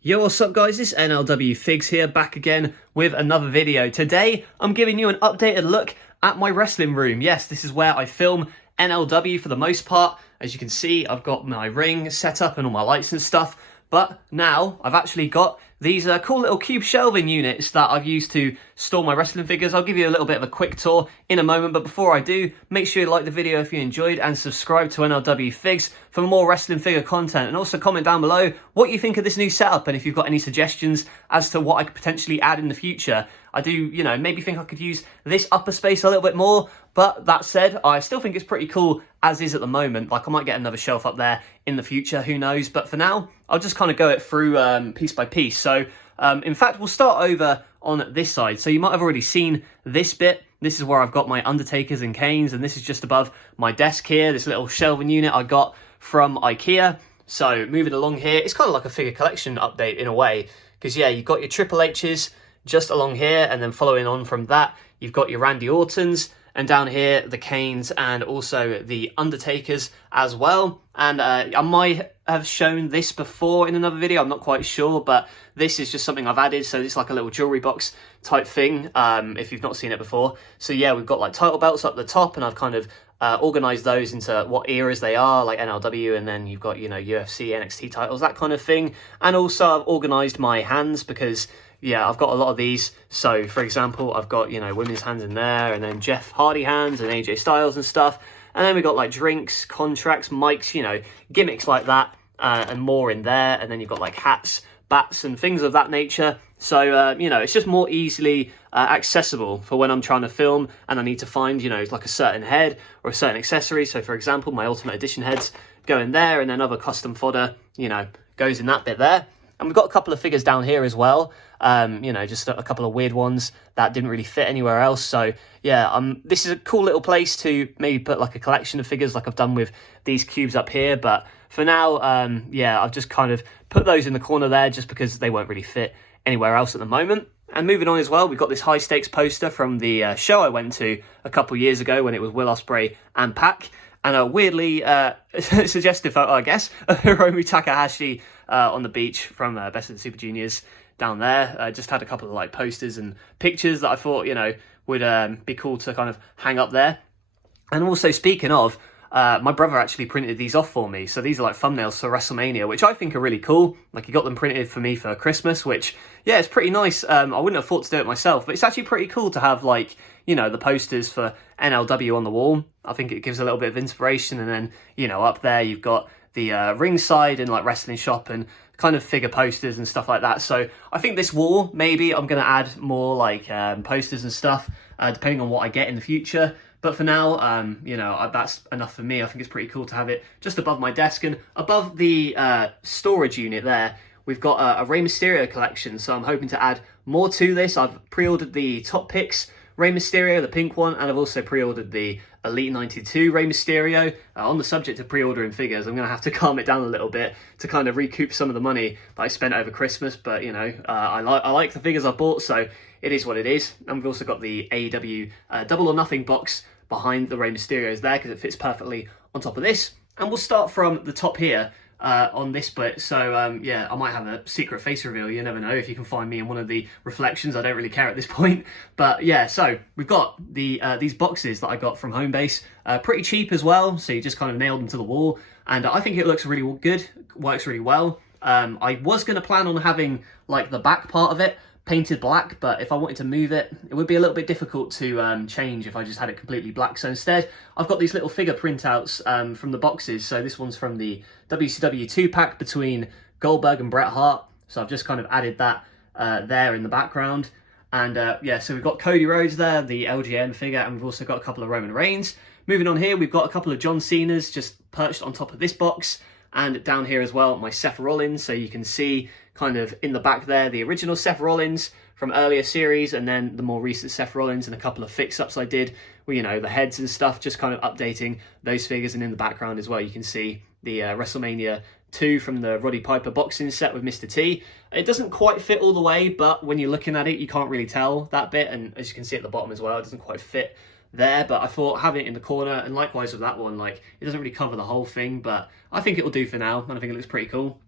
Yo, what's up guys, it's NLW Figs here, back again with another video. Today, I'm giving you an updated look at my wrestling room. Yes, this is where I film NLW for the most part. As you can see, I've got my ring set up and all my lights and stuff. But now, I've actually got these cool little cube shelving units that I've used to store my wrestling figures. I'll give you a little bit of a quick tour in a moment, but before I do, make sure you like the video if you enjoyed and subscribe to NLW Figs for more wrestling figure content. And also comment down below what you think of this new setup and if you've got any suggestions as to what I could potentially add in the future. I do, maybe think I could use this upper space a little bit more, but that said, I still think it's pretty cool as is at the moment. Like, I might get another shelf up there in the future, who knows? But for now, I'll just kind of go it through piece by piece. So, in fact, we'll start over on this side. So you might have already seen this bit. This is where I've got my Undertakers and Kanes, and this is just above my desk here, this little shelving unit I got from IKEA. So moving along here, it's kind of like a figure collection update in a way, because yeah, you've got your Triple H's just along here, and then following on from that, you've got your Randy Ortons, and down here, the Kanes and also the Undertakers as well. And I might have shown this before in another video, I'm not quite sure, but this is just something I've added. So it's like a little jewelry box type thing, if you've not seen it before. So yeah, we've got like title belts up the top, and I've kind of organized those into what eras they are, like NLW, and then you've got, UFC, NXT titles, that kind of thing. And also I've organized my hands because yeah, I've got a lot of these. So, for example, I've got, women's hands in there, and then Jeff Hardy hands and AJ Styles and stuff. And then we've got, like, drinks, contracts, mics, gimmicks like that, and more in there. And then you've got, like, hats, bats, and things of that nature. So, it's just more easily accessible for when I'm trying to film and I need to find, like a certain head or a certain accessory. So, for example, my Ultimate Edition heads go in there, and then other custom fodder, goes in that bit there. And we've got a couple of figures down here as well, just a couple of weird ones that didn't really fit anywhere else. So yeah, this is a cool little place to maybe put like a collection of figures like I've done with these cubes up here. But for now, yeah, I've just kind of put those in the corner there just because they won't really fit anywhere else at the moment. And moving on as well, we've got this high stakes poster from the show I went to a couple of years ago when it was Will Ospreay and Pac. And a weirdly suggestive photo, I guess, of Hiromu Takahashi on the beach from Best of the Super Juniors down there. Just had a couple of like posters and pictures that I thought, would be cool to kind of hang up there. And also, speaking of, my brother actually printed these off for me. So these are like thumbnails for WrestleMania, which I think are really cool. Like, he got them printed for me for Christmas, which, yeah, it's pretty nice. I wouldn't have thought to do it myself, but it's actually pretty cool to have, like, the posters for NLW on the wall. I think it gives a little bit of inspiration. And then, up there, you've got the ringside and like wrestling shop and kind of figure posters and stuff like that. So I think this wall, maybe I'm going to add more like posters and stuff, depending on what I get in the future. But for now, that's enough for me. I think it's pretty cool to have it just above my desk. And above the storage unit there, we've got a Rey Mysterio collection. So I'm hoping to add more to this. I've pre-ordered the Top Picks Rey Mysterio, the pink one, and I've also pre-ordered the Elite 92 Rey Mysterio. On the subject of pre-ordering figures, I'm going to have to calm it down a little bit to kind of recoup some of the money that I spent over Christmas. But, I like the figures I bought, so it is what it is. And we've also got the AEW Double or Nothing box behind the Rey Mysterios there because it fits perfectly on top of this. And we'll start from the top here on this bit. So yeah, I might have a secret face reveal. You never know if you can find me in one of the reflections. I don't really care at this point. But yeah, so we've got the these boxes that I got from Homebase, pretty cheap as well. So you just kind of nailed them to the wall, and I think it looks really good, works really well. I was going to plan on having like the back part of it painted black, but if I wanted to move it, it would be a little bit difficult to change if I just had it completely black. So instead, I've got these little figure printouts from the boxes. So this one's from the WCW 2-pack between Goldberg and Bret Hart. So I've just kind of added that there in the background. And yeah, so we've got Cody Rhodes there, the LGN figure, and we've also got a couple of Roman Reigns. Moving on here, we've got a couple of John Cena's just perched on top of this box. And down here as well, my Seth Rollins. So you can see kind of in the back there, the original Seth Rollins from earlier series, and then the more recent Seth Rollins, and a couple of fix-ups I did with, the heads and stuff, just kind of updating those figures. And in the background as well, you can see the WrestleMania 2 from the Roddy Piper boxing set with Mr. T. It doesn't quite fit all the way, but when you're looking at it, you can't really tell that bit. And as you can see at the bottom as well, it doesn't quite fit there, but I thought having it in the corner, and likewise with that one, like, it doesn't really cover the whole thing, but I think it'll do for now, and I think it looks pretty cool.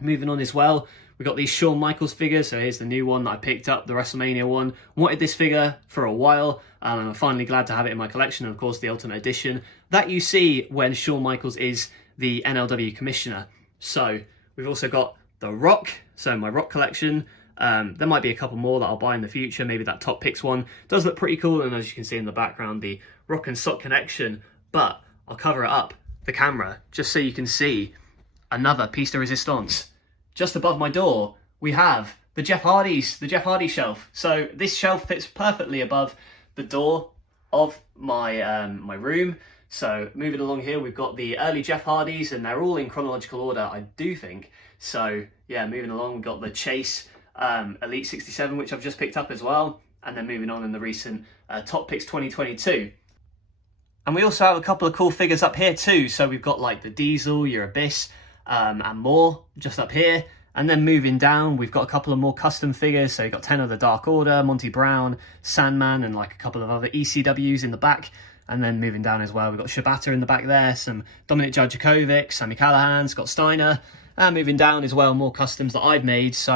Moving on as well, we got these Shawn Michaels figures. So here's the new one that I picked up, the WrestleMania one. Wanted this figure for a while, and I'm finally glad to have it in my collection. And of course, the Ultimate Edition that you see when Shawn Michaels is the NLW commissioner. So we've also got the Rock, so my Rock collection. There might be a couple more that I'll buy in the future. Maybe that Top Picks one does look pretty cool, and as you can see in the background, the Rock and Sock connection. But I'll cover it up, the camera, just so you can see another piece de resistance. Just above my door, we have the Jeff Hardy shelf. So this shelf fits perfectly above the door of my my room. So moving along here, we've got the early Jeff Hardys, and they're all in chronological order, I do think. So yeah, moving along, we've got the Chase Elite 67, which I've just picked up as well. And then moving on in the recent Top Picks 2022. And we also have a couple of cool figures up here too. So we've got like the Diesel, your Abyss, and more just up here. And then moving down, we've got a couple of more custom figures. So you've got 10 of the Dark Order, Monty Brown, Sandman, and like a couple of other ECWs in the back. And then moving down as well, we've got Shibata in the back there, some Dominik Dijakovic, Sami Callihan, Scott Steiner. And moving down as well, more customs that I've made. So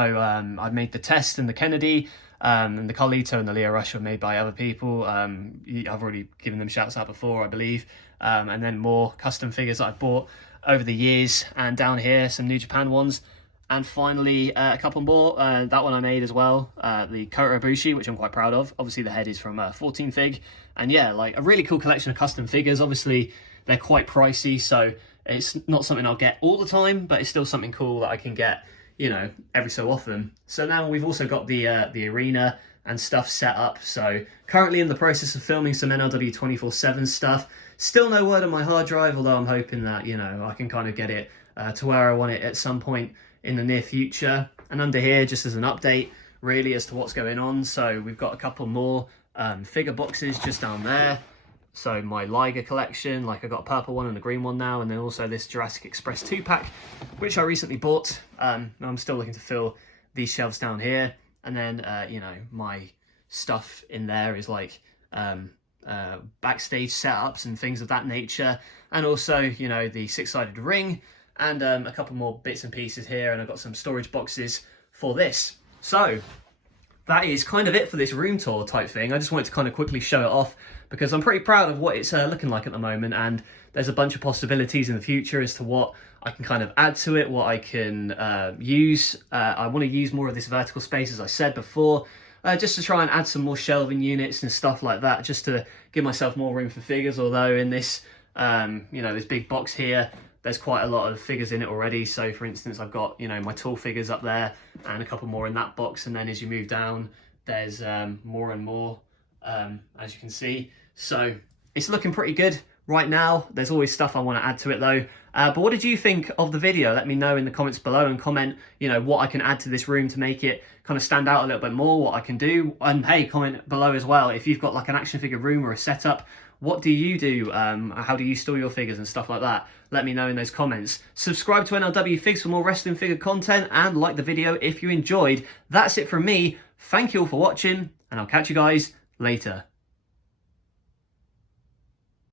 I've made the Test and the Kennedy, and the Carlito and the Leo Rush were made by other people. I've already given them shouts out before, I believe. And then more custom figures that I've bought over the years. And down here, some New Japan ones. And finally, a couple more. That one I made as well, the Kota Ibushi, which I'm quite proud of. Obviously, the head is from 14 Fig. And yeah, like a really cool collection of custom figures. Obviously, they're quite pricey, so it's not something I'll get all the time, but it's still something cool that I can get, you know, every so often. So now we've also got the arena and stuff set up. So currently in the process of filming some NLW 24/7 stuff. Still no word on my hard drive, although I'm hoping that, you know, I can kind of get it to where I want it at some point in the near future. And under here, just as an update really as to what's going on, so we've got a couple more figure boxes just down there. So my Liger collection, like I got a purple one and a green one now, and then also this Jurassic Express 2-pack, which I recently bought. And I'm still looking to fill these shelves down here. And then, you know, my stuff in there is like backstage setups and things of that nature. And also, you know, the 6-sided ring, and a couple more bits and pieces here, and I've got some storage boxes for this. So that is kind of it for this room tour type thing. I just wanted to kind of quickly show it off because I'm pretty proud of what it's looking like at the moment, and there's a bunch of possibilities in the future as to what I can kind of add to it, what I can use. I want to use more of this vertical space, as I said before, just to try and add some more shelving units and stuff like that, just to give myself more room for figures. Although in this, you know, this big box here, there's quite a lot of figures in it already. So for instance, I've got, you know, my tall figures up there and a couple more in that box. And then as you move down, there's more and more, as you can see. So it's looking pretty good right now. There's always stuff I want to add to it though. But what did you think of the video? Let me know in the comments below, and comment, you know, what I can add to this room to make it kind of stand out a little bit more, what I can do. And hey, comment below as well if you've got like an action figure room or a setup. What do you do? How do you store your figures and stuff like that? Let me know in those comments. Subscribe to NLW Figs for more wrestling figure content, and like the video if you enjoyed. That's it from me. Thank you all for watching, and I'll catch you guys later.